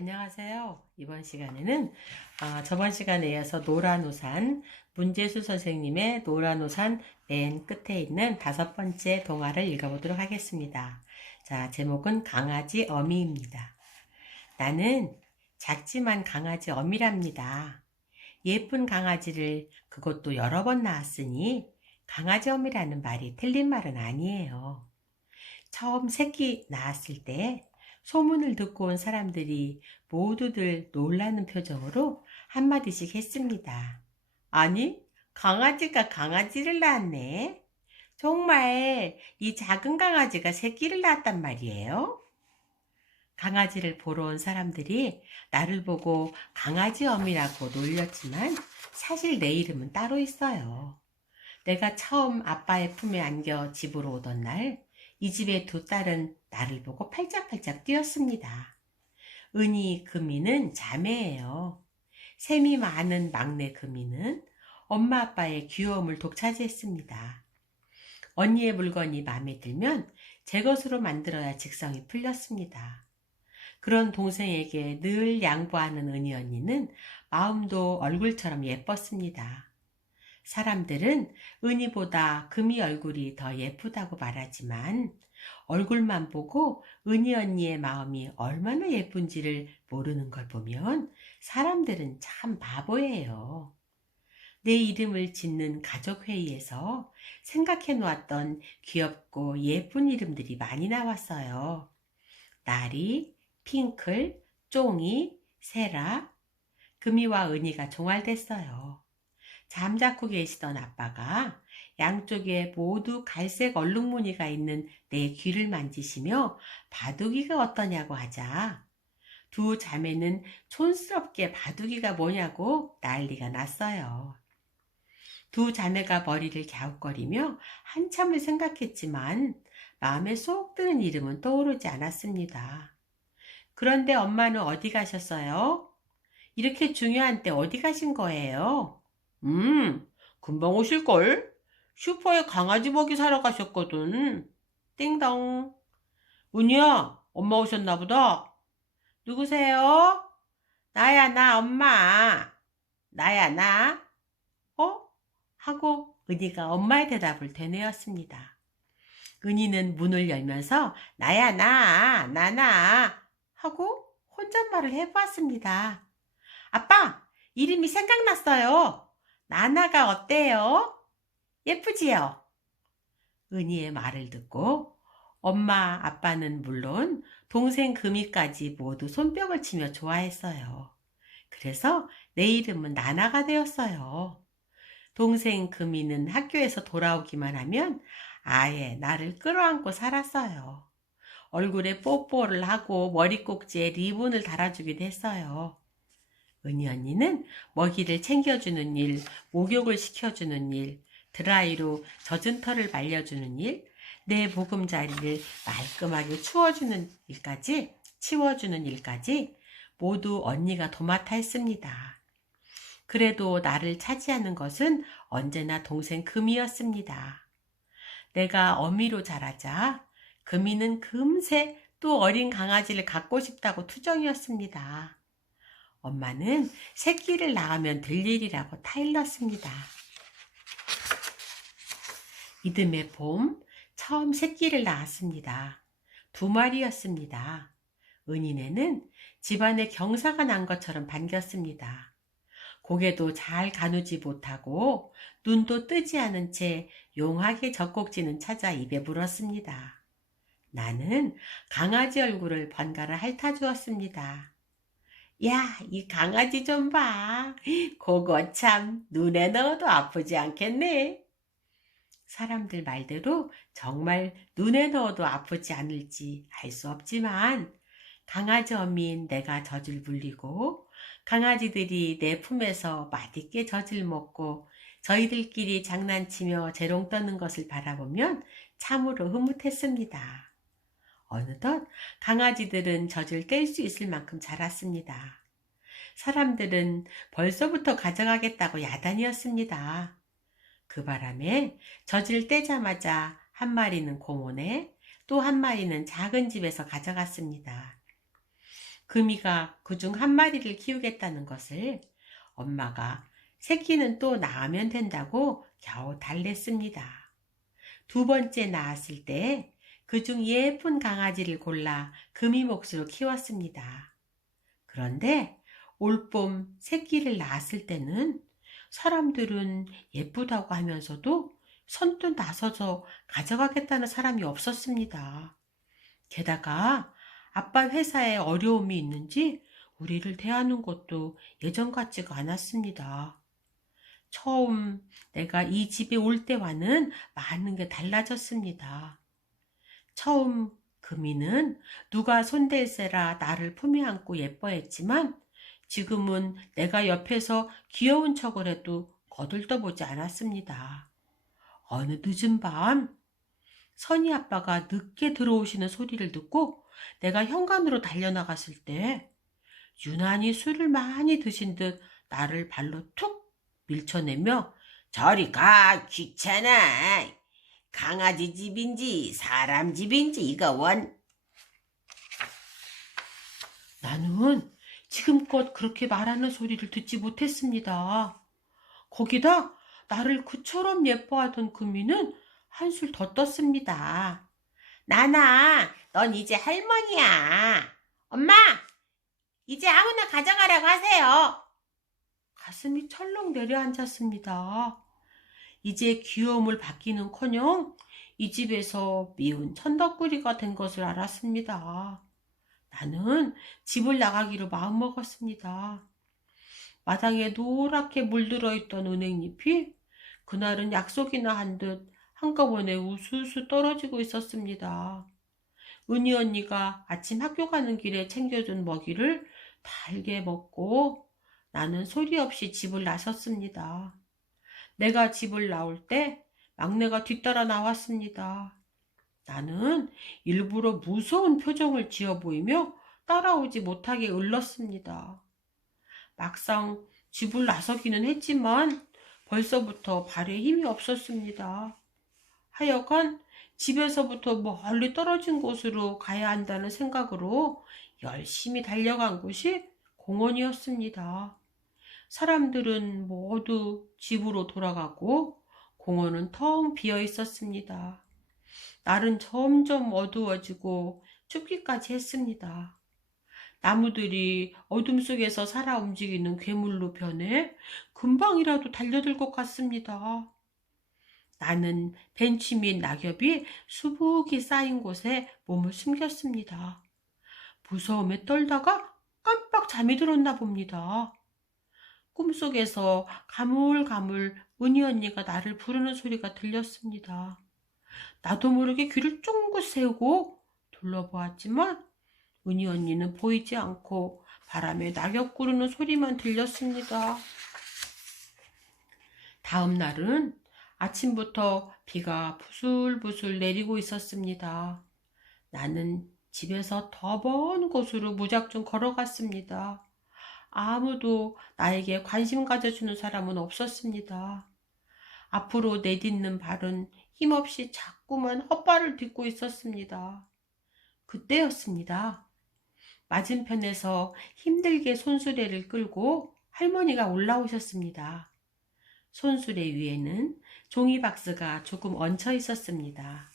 안녕하세요. 이번 시간에는 저번 시간에 이어서 노란우산 문재수 선생님의 노란우산 맨 끝에 있는 5번째 동화를 읽어보도록 하겠습니다. 자, 제목은 강아지 어미입니다. 나는 작지만 강아지 어미랍니다. 예쁜 강아지를 그것도 여러 번 낳았으니 강아지 어미라는 말이 틀린 말은 아니에요. 처음 새끼 낳았을 때 소문을 듣고 온 사람들이 모두들 놀라는 표정으로 한마디씩 했습니다. 아니, 강아지가 강아지를 낳았네. 정말 이 작은 강아지가 새끼를 낳았단 말이에요. 강아지를 보러 온 사람들이 나를 보고 강아지 어미라고 놀렸지만 사실 내 이름은 따로 있어요. 내가 처음 아빠의 품에 안겨 집으로 오던 날, 이 집의 두 딸은 나를 보고 팔짝팔짝 뛰었습니다. 은희, 금이는 자매예요. 셈이 많은 막내 금이는 엄마 아빠의 귀여움을 독차지했습니다. 언니의 물건이 마음에 들면 제 것으로 만들어야 직성이 풀렸습니다. 그런 동생에게 늘 양보하는 은희 언니는 마음도 얼굴처럼 예뻤습니다. 사람들은 은희보다 금이 얼굴이 더 예쁘다고 말하지만 얼굴만 보고 은희 언니의 마음이 얼마나 예쁜지를 모르는 걸 보면 사람들은 참 바보예요. 내 이름을 짓는 가족회의에서 생각해 놓았던 귀엽고 예쁜 이름들이 많이 나왔어요. 나리, 핑클, 쫑이, 세라, 금이와 은희가 종알됐어요. 잠자코 계시던 아빠가 양쪽에 모두 갈색 얼룩무늬가 있는 내 귀를 만지시며 바둑이가 어떠냐고 하자 두 자매는 촌스럽게 바둑이가 뭐냐고 난리가 났어요. 두 자매가 머리를 갸웃거리며 한참을 생각했지만 마음에 쏙 드는 이름은 떠오르지 않았습니다. 그런데 엄마는 어디 가셨어요? 이렇게 중요한 때 어디 가신 거예요? 금방 오실걸? 슈퍼에 강아지 먹이 사러 가셨거든. 띵동. 은희야, 엄마 오셨나 보다. 누구세요? 나야, 나, 엄마. 나야, 나. 어? 하고 은희가 엄마의 대답을 되뇌었습니다. 은희는 문을 열면서 나야, 나. 하고 혼잣말을 해보았습니다. 아빠, 이름이 생각났어요. 나나가 어때요? 예쁘지요? 은희의 말을 듣고 엄마, 아빠는 물론 동생 금이까지 모두 손뼉을 치며 좋아했어요. 그래서 내 이름은 나나가 되었어요. 동생 금이는 학교에서 돌아오기만 하면 아예 나를 끌어안고 살았어요. 얼굴에 뽀뽀를 하고 머리꼭지에 리본을 달아주기도 했어요. 은희 언니는 먹이를 챙겨주는 일, 목욕을 시켜주는 일, 드라이로 젖은 털을 말려주는 일, 내 보금자리를 말끔하게 치워주는 일까지 모두 언니가 도맡아 했습니다. 그래도 나를 차지하는 것은 언제나 동생 금이었습니다. 내가 어미로 자라자 금이는 금세 또 어린 강아지를 갖고 싶다고 투정이었습니다. 엄마는 새끼를 낳으면 될 일이라고 타일렀습니다. 이듬해 봄 처음 새끼를 낳았습니다. 2마리였습니다. 은희네는 집안에 경사가 난 것처럼 반겼습니다. 고개도 잘 가누지 못하고 눈도 뜨지 않은 채 용하게 젖꼭지는 찾아 입에 물었습니다. 나는 강아지 얼굴을 번갈아 핥아주었습니다. 야, 이 강아지 좀 봐. 그거 참 눈에 넣어도 아프지 않겠네. 사람들 말대로 정말 눈에 넣어도 아프지 않을지 알 수 없지만 강아지 어미인 내가 젖을 불리고 강아지들이 내 품에서 맛있게 젖을 먹고 저희들끼리 장난치며 재롱 떠는 것을 바라보면 참으로 흐뭇했습니다. 어느덧 강아지들은 젖을 뗄 수 있을 만큼 자랐습니다. 사람들은 벌써부터 가져가겠다고 야단이었습니다. 그 바람에 젖을 떼자마자 한 마리는 공원에 또 한 마리는 작은 집에서 가져갔습니다. 금이가 그중 한 마리를 키우겠다는 것을 엄마가 새끼는 또 낳으면 된다고 겨우 달랬습니다. 두 번째 낳았을 때 그중 예쁜 강아지를 골라 금이 몫으로 키웠습니다. 그런데 올봄 새끼를 낳았을 때는 사람들은 예쁘다고 하면서도 선뜻 나서서 가져가겠다는 사람이 없었습니다. 게다가 아빠 회사에 어려움이 있는지 우리를 대하는 것도 예전 같지가 않았습니다. 처음 내가 이 집에 올 때와는 많은 게 달라졌습니다. 처음 금이는 누가 손댈세라 나를 품에 안고 예뻐했지만 지금은 내가 옆에서 귀여운 척을 해도 거들떠보지 않았습니다. 어느 늦은 밤 선희 아빠가 늦게 들어오시는 소리를 듣고 내가 현관으로 달려나갔을 때 유난히 술을 많이 드신 듯 나를 발로 툭 밀쳐내며 저리 가 귀찮아 강아지 집인지 사람 집인지 이거 나는 지금껏 그렇게 말하는 소리를 듣지 못했습니다. 거기다 나를 그처럼 예뻐하던 금이는 한술 더 떴습니다. 나나, 넌 이제 할머니야. 엄마, 이제 아무나 가져가라고 하세요. 가슴이 철렁 내려앉았습니다. 이제 귀여움을 받기는커녕 이 집에서 미운 천덕꾸리가 된 것을 알았습니다. 나는 집을 나가기로 마음먹었습니다. 마당에 노랗게 물들어 있던 은행잎이 그날은 약속이나 한 듯 한꺼번에 우수수 떨어지고 있었습니다. 은희 언니가 아침 학교 가는 길에 챙겨준 먹이를 달게 먹고 나는 소리 없이 집을 나섰습니다. 내가 집을 나올 때 막내가 뒤따라 나왔습니다. 나는 일부러 무서운 표정을 지어 보이며 따라오지 못하게 을렀습니다. 막상 집을 나서기는 했지만 벌써부터 발에 힘이 없었습니다. 하여간 집에서부터 멀리 떨어진 곳으로 가야 한다는 생각으로 열심히 달려간 곳이 공원이었습니다. 사람들은 모두 집으로 돌아가고 공원은 텅 비어 있었습니다. 날은 점점 어두워지고 춥기까지 했습니다. 나무들이 어둠 속에서 살아 움직이는 괴물로 변해 금방이라도 달려들 것 같습니다. 나는 벤치 및 낙엽이 수북이 쌓인 곳에 몸을 숨겼습니다. 무서움에 떨다가 깜빡 잠이 들었나 봅니다. 꿈속에서 가물가물 은희 언니가 나를 부르는 소리가 들렸습니다. 나도 모르게 귀를 쫑긋 세우고 둘러보았지만 은희 언니는 보이지 않고 바람에 낙엽 구르는 소리만 들렸습니다. 다음 날은 아침부터 비가 부슬부슬 내리고 있었습니다. 나는 집에서 더 먼 곳으로 무작정 걸어갔습니다. 아무도 나에게 관심 가져주는 사람은 없었습니다. 앞으로 내딛는 발은 힘없이 자꾸만 헛발을 딛고 있었습니다. 그때였습니다. 맞은편에서 힘들게 손수레를 끌고 할머니가 올라오셨습니다. 손수레 위에는 종이박스가 조금 얹혀 있었습니다.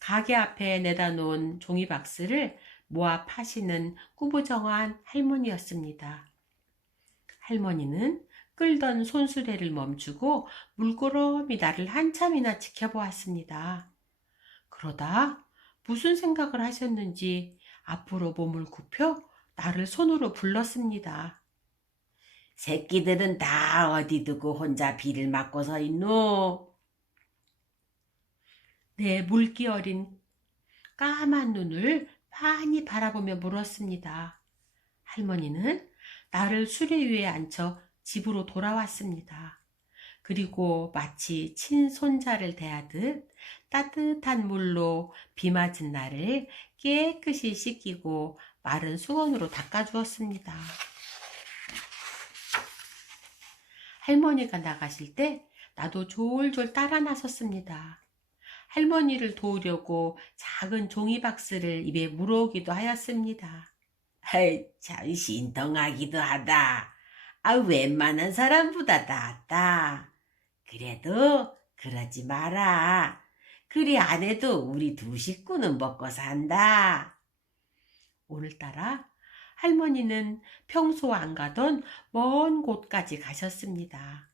가게 앞에 내다 놓은 종이박스를 모아 파시는 꾸부정한 할머니였습니다. 할머니는 끌던 손수레를 멈추고 물끄러미 나를 한참이나 지켜보았습니다. 그러다 무슨 생각을 하셨는지 앞으로 몸을 굽혀 나를 손으로 불렀습니다. 새끼들은 다 어디 두고 혼자 비를 맞고 서 있노? 내 물기 어린 까만 눈을 많이 바라보며 물었습니다. 할머니는 나를 수레 위에 앉혀 집으로 돌아왔습니다. 그리고 마치 친손자를 대하듯 따뜻한 물로 비 맞은 나를 깨끗이 씻기고 마른 수건으로 닦아주었습니다. 할머니가 나가실 때 나도 졸졸 따라 나섰습니다. 할머니를 도우려고 작은 종이박스를 입에 물어오기도 하였습니다. 헤이, 참 신통하기도 하다. 웬만한 사람보다 낫다. 그래도 그러지 마라. 그리 안 해도 우리 두 식구는 먹고 산다. 오늘따라 할머니는 평소 안 가던 먼 곳까지 가셨습니다.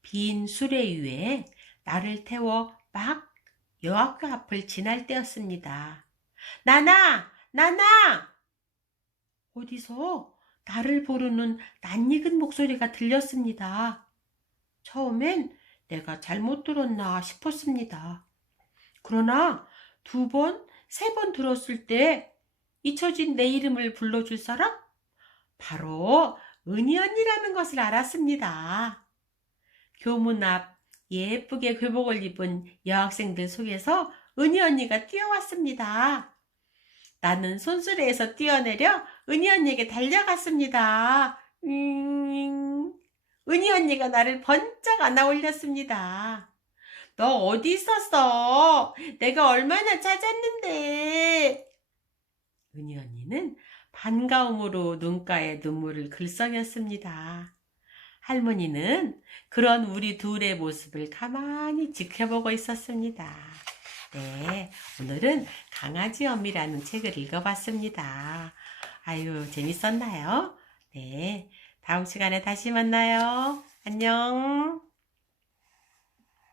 빈 수레 위에 나를 태워 막 여학교 앞을 지날 때였습니다. 나나! 나나! 어디서 나를 부르는 낯익은 목소리가 들렸습니다. 처음엔 내가 잘못 들었나 싶었습니다. 그러나 2번, 3번 들었을 때 잊혀진 내 이름을 불러줄 사람? 바로 은희 언니라는 것을 알았습니다. 교문 앞 예쁘게 교복을 입은 여학생들 속에서 은희 언니가 뛰어왔습니다. 나는 손수레에서 뛰어내려 은희 언니에게 달려갔습니다. 은희 언니가 나를 번쩍 안아 올렸습니다. 너 어디 있었어? 내가 얼마나 찾았는데. 은희 언니는 반가움으로 눈가에 눈물을 글썽였습니다. 할머니는 그런 우리 둘의 모습을 가만히 지켜보고 있었습니다. 네, 오늘은 강아지 엄미라는 책을 읽어봤습니다. 아유, 재밌었나요? 네, 다음 시간에 다시 만나요. 안녕.